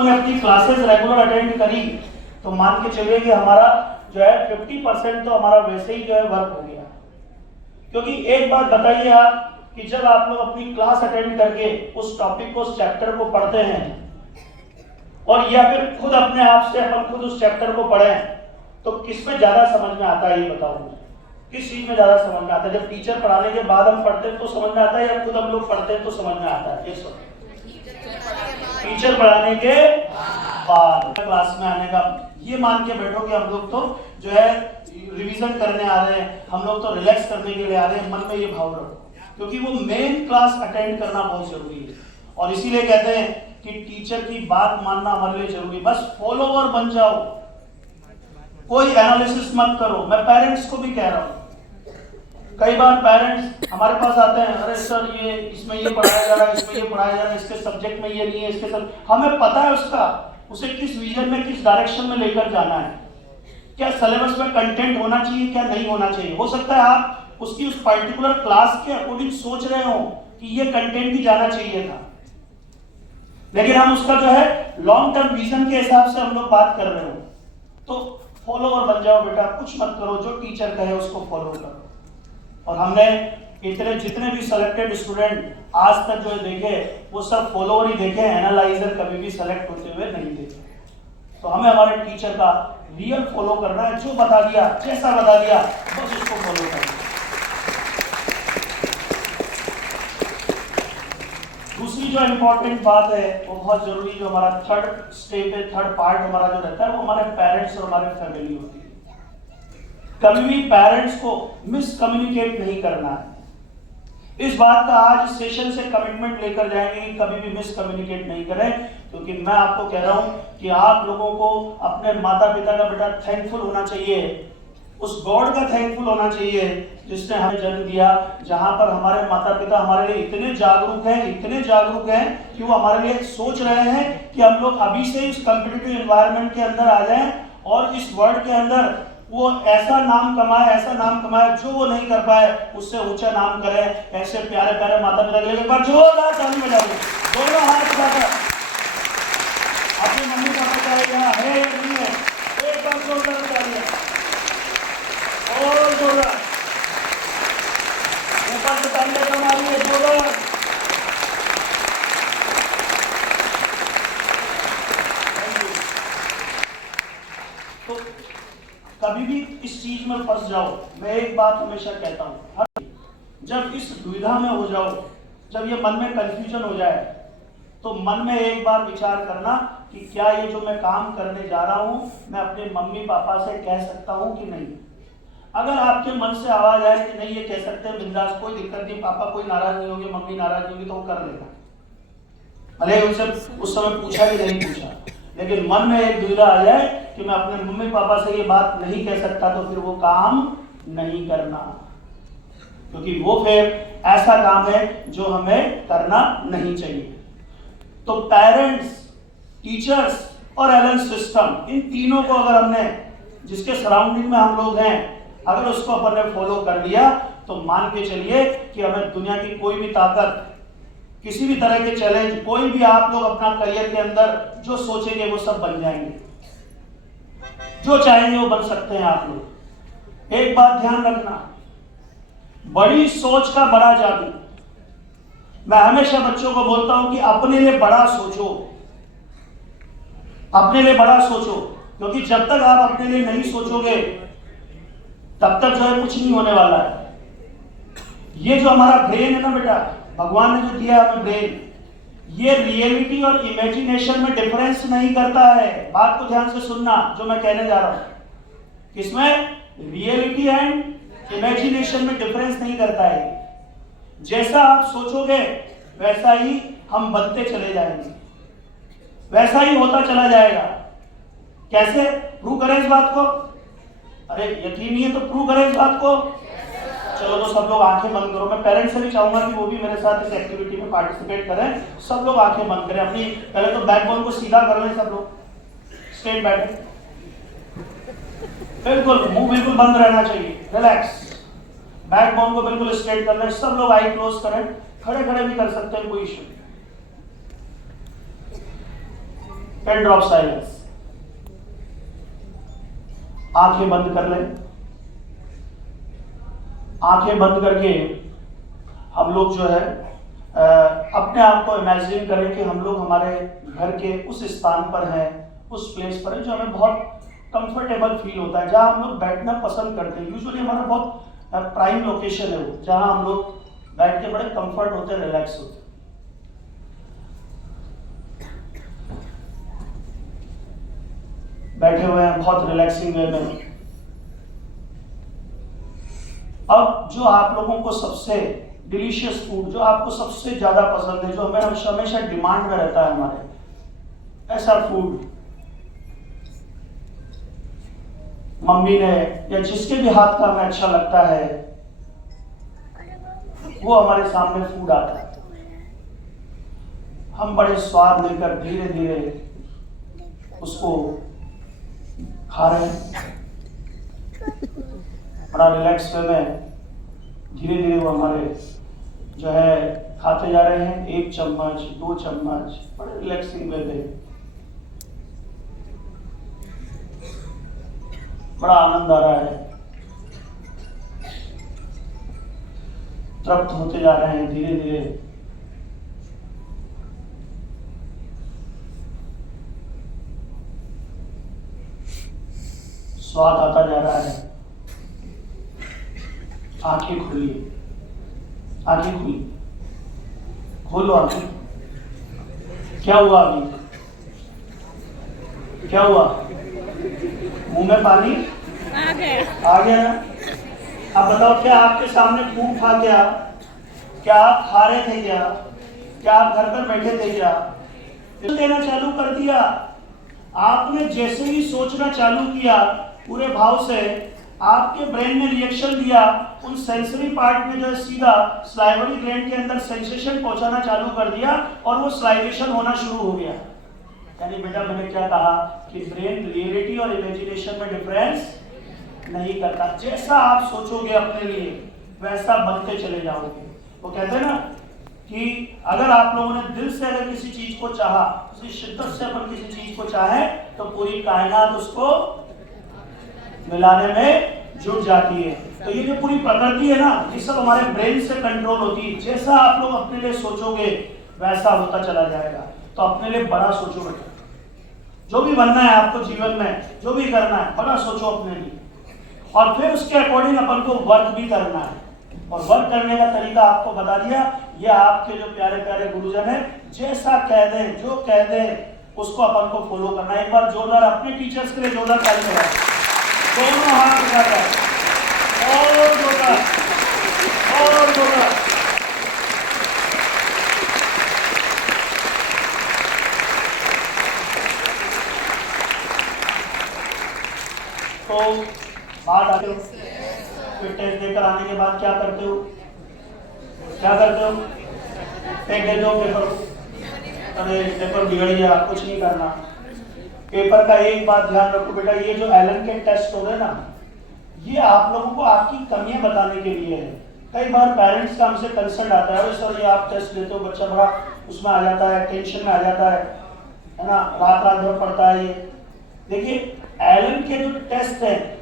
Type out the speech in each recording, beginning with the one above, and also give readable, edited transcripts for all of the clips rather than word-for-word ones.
हमने अपनी classes regular attend करी तो मान के चलिए कि हमारा जो है 50% तो हमारा वैसे ही जो है वर्क हो गया। क्योंकि एक बात बताइए आप कि जब आप लोग अपनी क्लास अटेंड करके उस टॉपिक को, उस चैप्टर को पढ़ते हैं और या फिर खुद अपने आप से हम खुद उस चैप्टर को पढ़ें तो किस में ज्यादा समझ में आता है, ये बताओ मुझे। किस चीज में ज्यादा समझ में आता है? जब टीचर पढ़ाने के बाद हम पढ़ते हैं तो समझ में आता है या खुद हम लोग पढ़ते हैं तो समझ में आता है? टीचर पढ़ाने के बाद क्लास में आने का ये मान के बैठो कि हम लोग तो जो है रिवीजन करने आ रहे हैं, हम लोग तो रिलैक्स करने के लिए आ रहे हैं। मन में ये भाव रखो क्योंकि वो मेन क्लास अटेंड करना बहुत जरूरी है और इसीलिए कहते हैं कि टीचर की बात मानना हमारे लिए जरूरी। बस फॉलोवर बन जाओ, कोई एनालिसिस मत करो। मैं पेरेंट्स को भी कह रहा हूं, कई बार पेरेंट्स हमारे पास आते हैं, अरे सर ये इसमें ये पढ़ाया जा रहा है, इसमें ये पढ़ाया जा रहा है, इसके सब्जेक्ट में ये नहीं है, इसके सब हमें पता है उसका, उसे किस विजन में, किस डायरेक्शन में लेकर जाना है, क्या सिलेबस में कंटेंट होना चाहिए, क्या नहीं होना चाहिए। हो सकता है आप उसकी उस पर्टिकुलर क्लास के अकॉर्डिंग सोच रहे हो कि ये कंटेंट भी जाना चाहिए था, लेकिन हम उसका जो है लॉन्ग टर्म विजन के हिसाब से हम लोग बात कर रहे हो। तो फॉलोवर बन जाओ बेटा, कुछ मत करो, जो टीचर कहे उसको फॉलो करो। और हमने इतने जितने भी सिलेक्टेड स्टूडेंट आज तक जो देखे वो सब फॉलोवर ही देखे, एनालाइजर कभी भी सेलेक्ट होते हुए नहीं देखे। तो हमें हमारे टीचर का रियल फॉलो करना है, जो बता दिया, जैसा बता दिया बस उसको फॉलो करना। दूसरी जो इंपॉर्टेंट बात है वो बहुत जरूरी, जो हमारा थर्ड स्टेप है, थर्ड पार्ट हमारा जो रहता है वो हमारे पेरेंट्स और हमारे फैमिली होती है। कभी भी पेरेंट्स को मिसकम्युनिकेट नहीं करना है। इस बात का आज सेशन से कमिटमेंट लेकर जाएंगे कि कभी भी मिसकम्युनिकेट नहीं करें, क्योंकि मैं आपको कह रहा हूं कि आप लोगों को अपने माता पिता का बेटा थैंकफुल होना चाहिए, उस गॉड का थैंकफुल होना चाहिए जिसने हमें जन्म दिया, जहां पर हमारे माता पिता हमारे लिए इतने जागरूक हैं कि वो हमारे लिए सोच रहे हैं कि हम लोग अभी से इस कॉम्पिटिटिव एनवायरनमेंट के अंदर आ जाएं और इस वर्ल्ड के अंदर वो ऐसा नाम कमाए जो वो नहीं कर पाए, उससे ऊंचा नाम करे। ऐसे प्यारे प्यारे माता पिता के लिए एक बार जोरदार ताली बजाओ, दोनों हाथ उठाकर। अपने मम्मी पापा का यहाँ है या नहीं है, एक बार जोरदार तालियां और जोरदार, ऊपर से तालियां कम आ रही है, जोरदार। तो कभी भी इस चीज में फंस जाओ, मैं एक बात हमेशा कहता हूं, जब इस दुविधा में हो जाओ, जब ये मन में कंफ्यूजन हो जाए, तो मन में एक बार विचार करना कि क्या ये जो मैं काम करने जा रहा हूं मैं अपने मम्मी पापा से कह सकता हूं कि नहीं। अगर आपके मन से आवाज आए कि नहीं ये कह सकते हैं, बिंदास, कोई दिक्कत नहीं, पापा कोई नाराज नहीं होंगे, मम्मी नाराज नहीं होगी, तो वो कर लेगा, भले उनसे उस समय पूछा कि नहीं पूछा। लेकिन मन में एक दुविधा आ जाए कि मैं अपने मम्मी पापा से ये बात नहीं कह सकता, तो फिर वो काम नहीं करना, क्योंकि वो फिर ऐसा काम है जो हमें करना नहीं चाहिए। तो पेरेंट्स, टीचर्स और एलन सिस्टम, इन तीनों को अगर हमने, जिसके सराउंडिंग में हम लोग हैं, अगर उसको अपन ने फॉलो कर लिया तो मान के चलिए कि हमें दुनिया की कोई भी ताकत, किसी भी तरह के चैलेंज, कोई भी आप लोग अपना करियर के अंदर जो सोचेंगे वो सब बन जाएंगे, जो चाहेंगे वो बन सकते हैं आप लोग। एक बात ध्यान रखना, बड़ी सोच का बड़ा जादू। मैं हमेशा बच्चों को बोलता हूं कि अपने लिए बड़ा सोचो, अपने लिए बड़ा सोचो, क्योंकि जब तक आप अपने लिए नहीं सोचोगे तब तक जो है कुछ नहीं होने वाला है। ये जो हमारा ब्रेन है ना बेटा, भगवान ने जो दिया हमें ब्रेन, ये रियलिटी और इमेजिनेशन में डिफरेंस नहीं करता है। बात को ध्यान से सुनना जो मैं कहने जा रहा हूं, किसमें? रियलिटी एंड इमेजिनेशन में डिफरेंस नहीं करता है। जैसा आप सोचोगे वैसा ही हम बनते चले जाएंगे, वैसा ही होता चला जाएगा। कैसे प्रूव करें इस बात को? अरे यकीन नहीं है तो प्रूव करें इस बात को। चलो तो सब लोग आंखें बंद करो, मैं पेरेंट्स से भी चाहूंगा कि वो भी मेरे साथ इस एक्टिविटी में पार्टिसिपेट करें। सब लोग आंखें बंद करें, अपनी पहले तो बैकबोन को सीधा कर लें, सब लोग स्ट्रेट बैठे, बिल्कुल मुंह बिल्कुल बंद रहना चाहिए, रिलैक्स, बैकबोन को बिल्कुल स्ट्रेट कर लें। सब लोग आई क्लोज करें, खड़े खड़े भी कर सकते हैं, कोई इशू नहीं। Pen drop silence. आंखें बंद कर लें। आंखें बंद करके हम लोग जो है अपने आप को इमेजिन करें कि हम लोग हमारे घर के उस स्थान पर हैं, उस प्लेस पर है जो हमें बहुत कंफर्टेबल फील होता है, जहां हम लोग बैठना पसंद करते हैं। यूजुअली हमारा बहुत प्राइम लोकेशन है वो, जहां हम लोग बैठ के बड़े कंफर्ट होते हैं, रिलैक्स होते हैं। बैठे हुए हैं बहुत रिलैक्सिंग वे में। अब जो आप लोगों को सबसे डिलीशियस फूड, जो आपको सबसे ज्यादा पसंद है, जो हमें हमेशा डिमांड में रहता है हमारे, ऐसा फूड मम्मी ने या जिसके भी हाथ का हमें अच्छा लगता है वो हमारे सामने फूड आता है। हम बड़े स्वाद लेकर धीरे धीरे उसको खा रहे हैं, बड़ा रिलैक्स वे में धीरे धीरे वो हमारे जो है खाते जा रहे हैं। 1 चम्मच 2 चम्मच बड़े रिलैक्सिंग वे में, बड़ा आनंद आ रहा है। तृप्त होते जा रहे हैं धीरे धीरे। स्वाद आता जा रहा है। आंखें खुलिए, आंखें खुली, खोलो आंखें। क्या हुआ अभी? क्या हुआ? मुंह में पानी आ गया ना? अब बताओ, क्या आपके सामने फूड था क्या? क्या आप खा रहे थे क्या? क्या आप घर पर बैठे थे क्या? देना चालू कर दिया। आपने जैसे ही सोचना चालू किया पूरे भाव से, आपके ब्रेन ने रिएक्शन दिया, उन सेंसरी पार्ट में जो है सीधा स्लाइवरी ग्लैंड के अंदर सेंसेशन पहुंचाना चालू कर दिया और वो स्लाइवेशन होना शुरू हो गया। यानी बेटा मैंने क्या कहा कि ब्रेन रियलिटी और इमेजिनेशन में डिफरेंस नहीं करता। जैसा आप सोचोगे अपने लिए वैसा बनते चले जाओगे। वो कहते हैं ना कि अगर आप लोगों ने दिल से अगर किसी चीज को चाहा, किसी शिद्दत से अपन किसी चीज को चाहे तो पूरी कायनात उसको मिलाने में जुट जाती है। तो ये जो पूरी प्रकृति है ना, ये सब हमारे ब्रेन से कंट्रोल होती है। जैसा आप लोग अपने लिए सोचोगे वैसा होता चला जाएगा। तो अपने लिए बड़ा सोचो बेटा, जो भी बनना है आपको जीवन में, जो भी करना है बड़ा सोचो अपने लिए, और फिर उसके अकॉर्डिंग अपन को वर्क भी करना है। और वर्क करने का तरीका आपको बता दिया। ये आपके जो प्यारे प्यारे गुरुजन है, जैसा कह दें, जो कह दें उसको अपन को फॉलो करना है। एक बार जोरदार अपने टीचर्स के लिए जोरदार ताली बजाएं। दोनों हाथ उठाकर और जोरदार और जोरदार। तो बात आते हो, फिर टेस्ट देकर आने के बाद क्या करते हो? क्या करते हो? फेंक देते हो पेपर। अरे पेपर बिगड़ गया, कुछ नहीं करना। पेपर का एक बात ध्यान रखो बेटा, ये जो एलन के टेस्ट हो रहे ना, ये आप लोगों को आपकी कमियां बताने के लिए है। कई बार पेरेंट्स का हमसे कंसर्न आता है, अरे सर ये आप टेस्ट देते हो, बच्चा बड़ा उसमें आ जाता है, टेंशन में आ जाता है ना, रात रात भर पढ़ता है। ये देखिए, एलन के जो टेस्ट है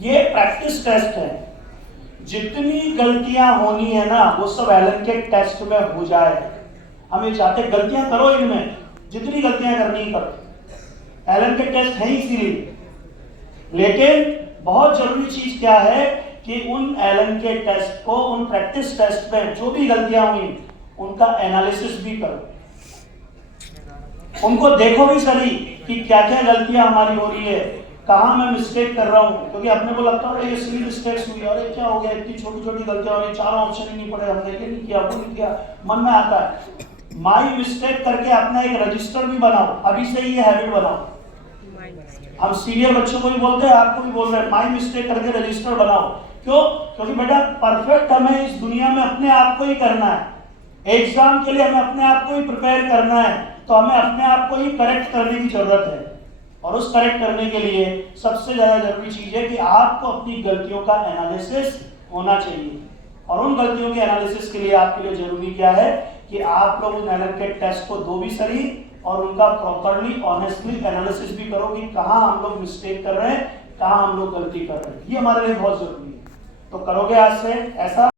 ये प्रैक्टिस टेस्ट है। जितनी गलतियां होनी है ना वो सब एलन के टेस्ट में हो जाए। हम ये चाहते गलतियां करो, इनमें जितनी गलतियां करनी करो। एलन के टेस्ट है इसीलिए। लेकिन बहुत जरूरी चीज क्या है कि उन एलन के टेस्ट को, उन प्रैक्टिस टेस्ट में जो भी गलतियां हुई उनका एनालिसिस भी करो, उनको देखो भी सही कि क्या क्या गलतियां हमारी हो रही है, कहां मैं मिस्टेक कर रहा हूं। क्योंकि अपने को लगता है ये सिली मिस्टेक्स हुई, अरे क्या हो गया, इतनी छोटी छोटी गलतियां हो रही, 4 ऑप्शन ही नहीं पड़े, हमने ये नहीं किया, वो नहीं किया, मन में आता है। माई मिस्टेक करके अपना एक रजिस्टर भी बनाओ, अभी से ये हैबिट बनाओ। हम सीनियर बच्चों को भी बोलते हैं, आपको भी बोल रहे हैं, माई मिस्टेक करके रजिस्टर बनाओ। क्यों? क्योंकि बेटा परफेक्ट हमें इस दुनिया में अपने आप को ही करना है। एग्जाम के लिए हमें अपने आप को ही प्रिपेयर करना है, तो हमें अपने आप को ही करेक्ट करने की जरूरत है। और उस करेक्ट करने के लिए सबसे ज्यादा जरूरी चीज है कि आपको अपनी गलतियों का एनालिसिस होना चाहिए। और उन गलतियों के एनालिसिस के लिए आपके लिए जरूरी क्या है कि आप लोग उन एलन के टेस्ट को दो भी सही, और उनका प्रॉपरली ऑनेस्टली एनालिसिस भी करो कि कहाँ हम लोग मिस्टेक कर रहे हैं, कहाँ हम लोग गलती कर रहे हैं। ये हमारे लिए बहुत जरूरी है। तो करोगे आज से ऐसा?